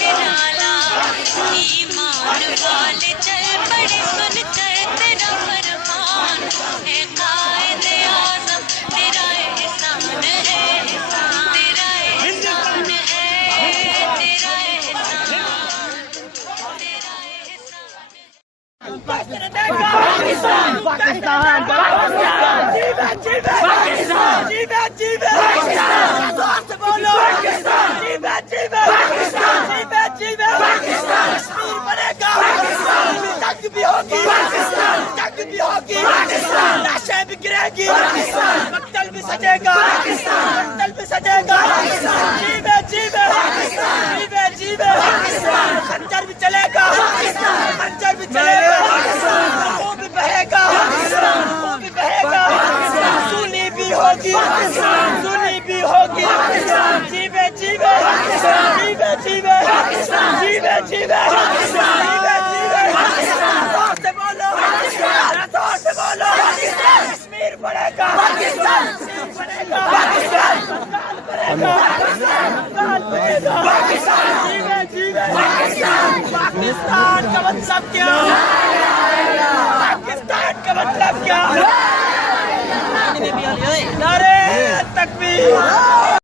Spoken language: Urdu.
نرالا ایمان والے چل پڑے سن کر تیرا فرمان اے قائد اعظم تیرا احسان ہے تیرا احسان ہے تیرا احسان تیرا احسان پاکستان لاشیں بکھرے گی مقتل بھی سجے گا مقتل بھی سجے گا جیوے جیوے جیوے جیوے خنجر بھی چلے گا خنجر بھی چلے گا خون بھی بہے گا خون بھی بہے گا سونی بھی ہوگی سونی بھی ہوگی جیوے جیوے جیوے جیوے جیوے جیوے جیوے جیوے زور سے بولو زور سے بولو کشمیر بڑھے گا پاکستان بڑھے گا پاکستان پاکستان جیوے جیوے پاکستان کا مطلب کیا پاکستان کا مطلب کیا نعرے تکبیر